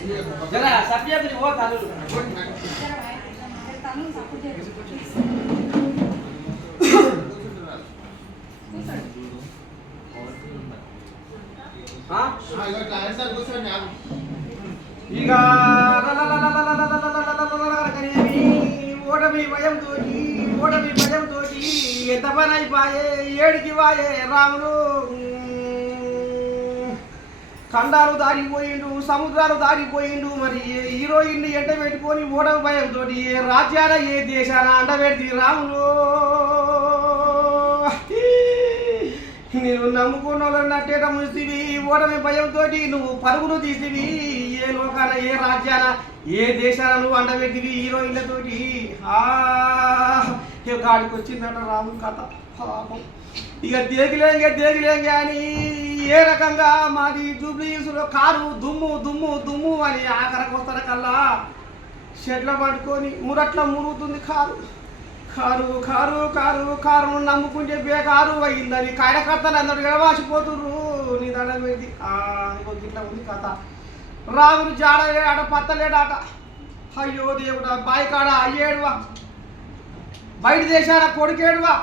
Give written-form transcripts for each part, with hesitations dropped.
जरा सब्जी भी बहुत आलू हाँ इधर टायर सर कुछ नहीं आप ಈಗ ఓటమి భయంతోటి ఎంత పని అయిపోయే ఏడికి వాయే రాములు ఖండాలు దాడిపోయిండు సముద్రాలు దాడిపోయిండు మరి హీరోయిన్ని ఎంట పెట్టుకొని ఓటమి భయంతో ఏ రాజ్యాల ఏ దేశాల అంట పెడితే రాములు నేను నమ్ముకున్న వాళ్ళని అట్టేట ముంచివి ఓటమి భయంతో నువ్వు పరుగులు తీసివి ఏ లోకాన ఏ రాజ్యాన ఏ దేశాన నువ్వు అండబెట్టివి హీరోయిన్లతోటి గాడికి వచ్చిందట రాము కథ పాపం ఇక దేగిలేం కానీ ఏ రకంగా మాది జూబ్లీహిల్స్లో కారు దుమ్ము అని ఆఖరికి వస్తార కల్లా షెడ్ల పట్టుకొని మురట్ల మురుగుతుంది కారు నమ్ముకుంటే బేకారు అయిందని కాయకర్తలు అందరు గడవాసిపోతుర్రు నీ దండ పెట్టి ఇట్లా ఉంది కథ రాముడు జాడలేడాట పత్తలేడాట అయ్యో దేవుడా బాయికాడ అయ్యేడువా బయట దేశాల కొడుకేడువా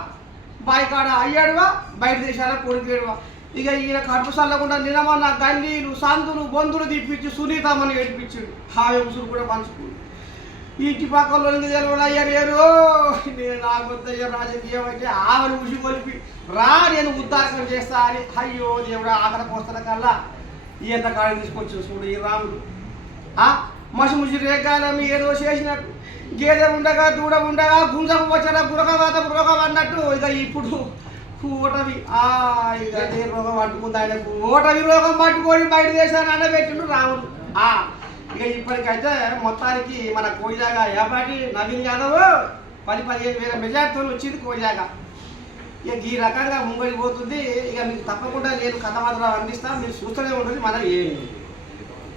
బాయికాడ అయ్యాడువా బయట దేశాల కొడుకేడువా ఇక ఈయన కడుపు చల్లకుండా నిలమన్న గండీలు సందులు బొందులు తీపిచ్చి సునీతమ్మని ఏడిపించాడు హాయి ఉసురు కూడా పంచుకుంది ఇంటి పక్కలో తెలవనయ్యా నేను నాకు వద్దయ్యా రాజకీయం అంటే ఆమెను ఉసి కొలిపి నేను ఉద్దారకం చేస్తా అని అయ్యో దేవుడు ఆఖరికి వస్తున్న కల్లా ఈత కాడ తీసుకొచ్చి చూడు ఈ రాముడు ముసి రేగాలని ఏదో చేసినట్టు గేదె ఉండగా దూడ ఉండగా గుంజకు వచ్చారా గురగ అన్నట్టు ఇక ఇప్పుడు ఓటమి ఇక అదే రోగం పట్టుకుంది ఆయనకు ఓటమి రోగం పట్టుకొని బయట దేశాన్ని అన్నబెట్టిండు రాముడు ఇక ఇప్పటికైతే మొత్తానికి మన కోయిలాగా ఏపాటి నవీన్ యాదవ్ 10,000 మెజార్టీతో వచ్చింది కోయిలాగా ఇక ఈ రకంగా ముంగడి పోతుంది ఇక మీకు తప్పకుండా నేను కథ మాత్రం అందిస్తాను మీరు చూస్తూనే ఉంటుంది మన